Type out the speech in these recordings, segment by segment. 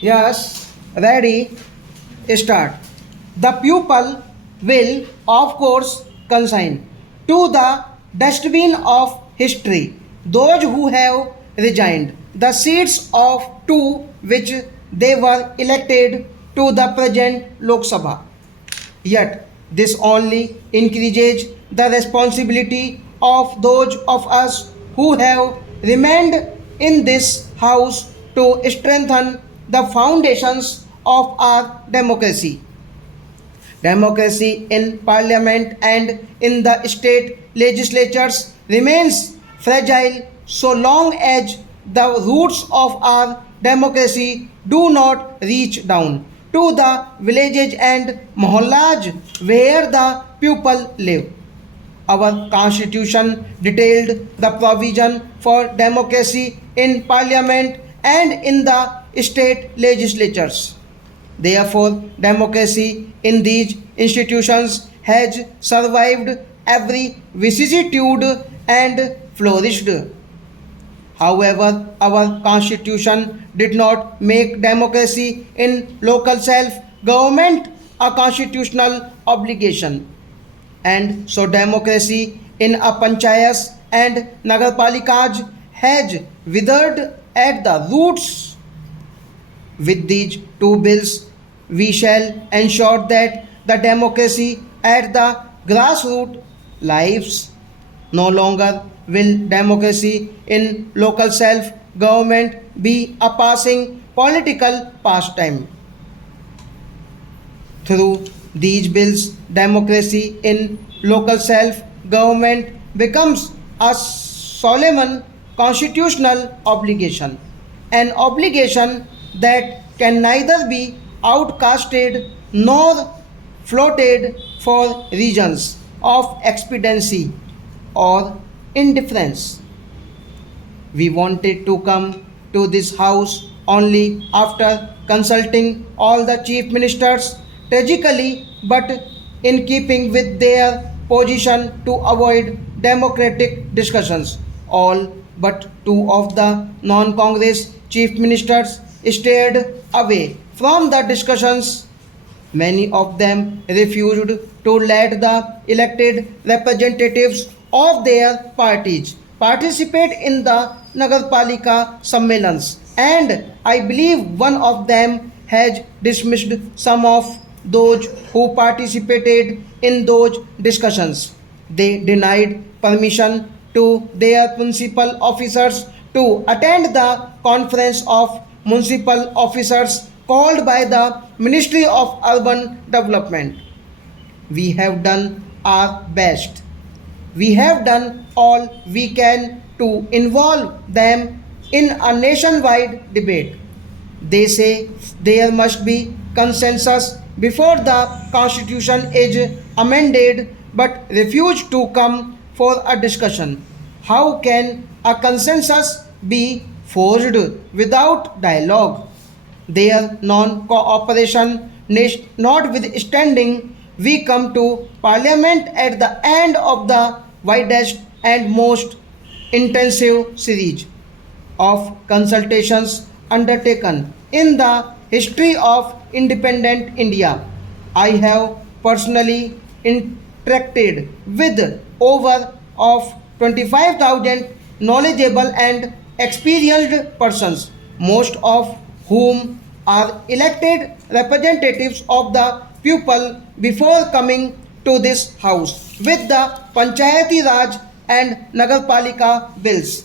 Yes, ready, start. The pupil will, of course, consign to the dustbin of history those who have resigned the seats of to which they were elected to the present Lok Sabha. Yet, this only increases the responsibility of those of us who have remained in this House to strengthen the foundations of our democracy. Democracy in parliament and in the state legislatures remains fragile so long as the roots of our democracy do not reach down to the villages and mohallas where the people live. Our constitution detailed the provision for democracy in parliament and in the state legislatures. Therefore, democracy in these institutions has survived every vicissitude and flourished. However, our constitution did not make democracy in local self government a constitutional obligation. And so democracy in a panchayats and nagarpalikas has withered at the roots. With these two bills, we shall ensure that the democracy at the grassroots lives. No longer will democracy in local self government be a passing political pastime. Through these bills, democracy in local self government becomes a solemn constitutional obligation, an obligation that can neither be outcasted nor floated for reasons of expediency or indifference. We wanted to come to this house only after consulting all the chief ministers tragically, but in keeping with their position to avoid democratic discussions. All but two of the non Congress chief ministers stayed away from the discussions. Many of them refused to let the elected representatives of their parties participate in the Nagarpalika Sammelans, and I believe one of them has dismissed some of those who participated in those discussions. They denied permission to their municipal officers to attend the conference of municipal officers called by the Ministry of Urban Development. We have done our best. We have done all we can to involve them in a nationwide debate. They say there must be consensus before the constitution is amended but refuse to come for a discussion. How can a consensus be forged without dialogue? Their non cooperation notwithstanding, we come to Parliament at the end of the widest and most intensive series of consultations undertaken in the history of independent India. I have personally interacted with over of 25,000 knowledgeable and experienced persons, most of whom are elected representatives of the people before coming to this house with the Panchayati Raj and Nagarpalika bills.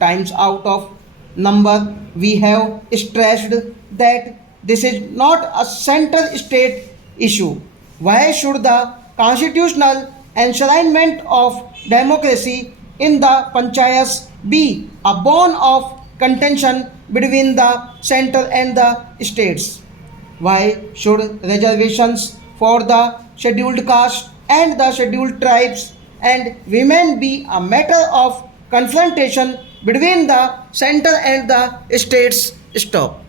Times out of number, we have stressed that this is not a central state issue. Why should the constitutional enshrinement of democracy in the panchayats be a bone of contention between the center and the states? Why should reservations for the scheduled caste and the scheduled tribes and women be a matter of confrontation between the center and the states? Stop.